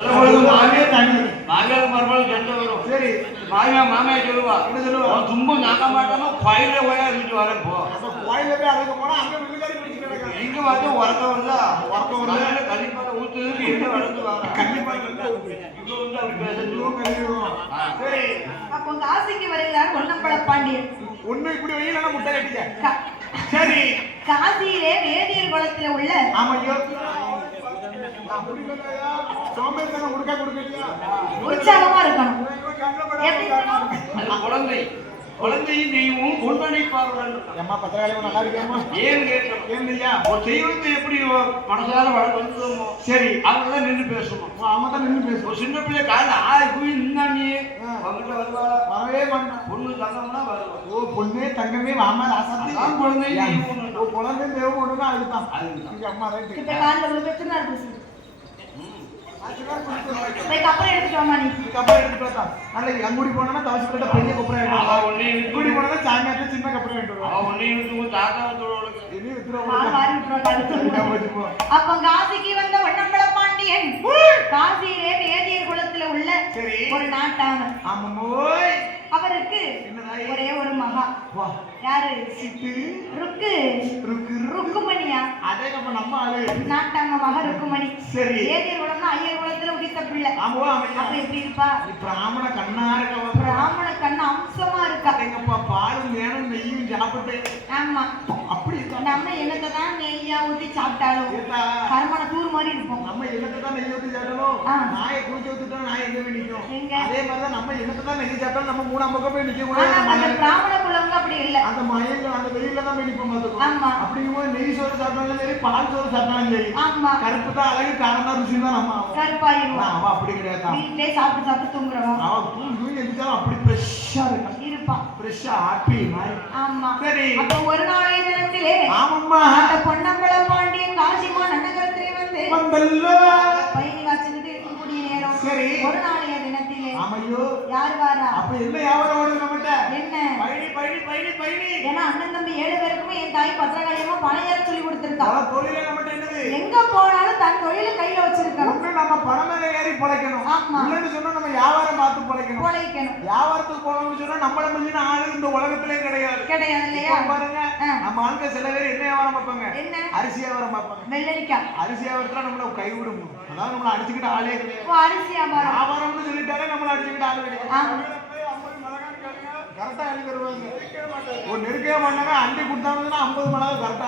மாமியார் மருமகள் சண்டை வரும். சரி, மாமியா சொல்லுவா, என்ன சொல்லுவா, சும்மா நாக்க மாட்டாம கோயில போய் இருந்துட்டு வரேன் போ. கோயில போய் அழைக்க போனா அங்க வில்லுக்காரி பிடிச்சு கிடக்கும். இங்க வந்து உறக்க வருதா, உறக்க வருது, கள்ளிப்பாலை ஊத்துறதுக்கு எங்க வளர்ந்து வர கள்ளிப்பாலை வந்து இங்க வந்து அப்படி பேசுவோம். சரி, அப்போ காசிக்கு வருகிறார் ஒன்னம்பல பாண்டியன். ஒண்ணு இப்படி வெயில முட்டை கட்டிக்க. சரி, காசியிலே வேதியர் குளத்துல உள்ள ஆமையோ உற்சாகமா இருக்கணும். குழந்தை குழந்தையும் தெய்வமும் கொண்டனை பாருடன். அம்மா பத்திராளி நல்லா இருக்கேம்மா. ஏன் கேட்கணும், ஏன்யா ஒரு தெய்வத்தை எப்படி மனசார வளர்ந்துமோ சரி அவங்க தான் நின்று பேசணும். அவங்க தான் நின்று பேசணும். ஒரு சின்ன பிள்ளை காலைல போய் நின்னா நீ அவங்ககிட்ட வருவா, வரவே மாட்டான். பொண்ணு தங்கம்னா வருவா. ஓ பொண்ணே தங்கமே வாமா ராசாத்தி குழந்தை தெய்வம். குழந்தை தெய்வம் ஒண்ணுதான் அதுதான். அதுக்கு அம்மா ரைட் கிட்ட கால்ல ஒரு பிரச்சனை இருக்கு. அப்புறம் எடுத்துட்டோமா நீ கப்பரை எடுத்து பார்த்தா நாளைக்கு அங்குடி போனா தவசி கிட்ட பெரிய கப்பரை எடுத்து ஒண்ணே இங்குடி போனா சாமியாட்ட சின்ன கப்பரை எடுத்து ஒண்ணே இருந்து தாத்தா தோளுக்கு இது வித்துறோம். அப்ப காசிக்கு வந்த ஒன்னம்பல பாண்டியன் காசியிலே வேதியர் குலத்துல உள்ள ஒரு நாட்டாமன். ஆமாமோய் அவருக்கு ஒரே ஒரு மகா. யாரு? சிட்டு ருக்கு ருக்கு ருக்குமணியா? அதே நம்ம ஆளு நாட்டாம மகா ருக்குமணி. சரி, வேதியர் குலம்னா ஐயர் குலத்துல உதித்த பிள்ளை. ஆமா அப்ப எப்படி இருப்பா? பிராமண கண்ணா இருக்கவ. பிராமண கண்ணு அம்சமா இருக்கா. எங்கப்பா பாலும் வேணும் நெய்யும் சாப்பிட்டு. ஆமா அப்படி நம்ம என்னத்தை தான் நெய்யா ஊத்தி சாப்பிட்டாலும் கருமான தூர் மாதிரி இருக்கும். நம்ம என்னத்தை தான் நெய் ஊத்தி சாப்பிட்டாலும் நாயை குளிச்சு ஊத்திட்டோம் நாய் எங்க போய் நிற்கும். அதே மாதிரிதான் நம்ம என்னத்தை தான் நெய் சாப்பிட்டாலும் நம்ம மூணாம் பக்கம் போய் நிக்க கூடாது. பிராமண குலங்க அப்படி இல்ல. அந்த மயில் அந்த வெயில தான் போய் நிற்போம். அப்படிங்கும்போது நெய் சோறு சாப்பிட்டாலும் சரி பால் சோறு சாப்பிட்டாலும் சரி கருப்பு தான் அழகு காரம் தான் ருசி தான். நம்ம கருப்பாயிரும். அவன் அப்படி கிடையாது. வீட்டிலே சாப்பிட்டு சாப்பிட்டு தூங்குறவன் அவன் தூங்கி எந்திரிச்சாலும் அப்படி ஃப்ரெஷ்ஷா இருப்பான். ஃப்ரெஷ்ஷா ஹாப்பி மாதிரி. ஆமா சரி, அப்ப ஒரு நாளைய தினத்திலே ஆமாம்மா அந்த பொன்னம்பல பாண்டியன் காசிமா நன்னகரத்திலே வந்து பயணி காய்ச்சிக்கிட்டு இருக்கக்கூடிய நேரம். சரி, ஒரு நாளைய தினத்திலே ஆமையோ யார் வாரா? அப்ப என்ன வியாபாரம் ஓடுது நம்மகிட்ட? என்ன பயணி பயணி பயணி பயணி. ஏன்னா அண்ணன் தம்பி 7 பேருக்குமே என் தாய் பத்திரகாளியமா பணம் ஏற சொல்லி கொடுத்திருக்கா. தொழிலே நம்மகிட்ட என்னது? எங்க போனாலும் தன் தொழில கையில வச்சிருக்கணும். ஒண்ணு நம்ம பணம் மேல ஏறி பொழைக்கணும். ஆமா, இல்லன்னு சொன்னா நம்ம வியாபாரம் பார்த்து பொழைக்கணும். வியாபாரத்துக்கு போகணும்னு சொன்னா நம்மள மிஞ்சின ஆளு இந்த உலகத்திலே கிடையாது இல்லையா? பாருங்க, நம்ம ஆண்கள் சில பேர் என்ன வியாபாரம் பார்ப்பாங்க? என்ன அரிசி வியாபாரம் பார்ப்பாங்க. வெள்ளரிக்காய் அரிசி வியாபாரத்துல நம்மள கை விடும். அதாவது நம்மள அடிச்சுக்கிட்ட ஆளே கிடையாது. அரிசி வியாபாரம்னு சொல்லிட்டாலே நம்மள அடிச்சுக்கிட்ட ஆளு கிடையாது. கரெக்டா அள்ளி தருவாங்க. ஒரு நெருக்கவே மாட்டாங்க. அள்ளி கொடுத்தாங்கன்னா 50 மிளகா கரெக்டா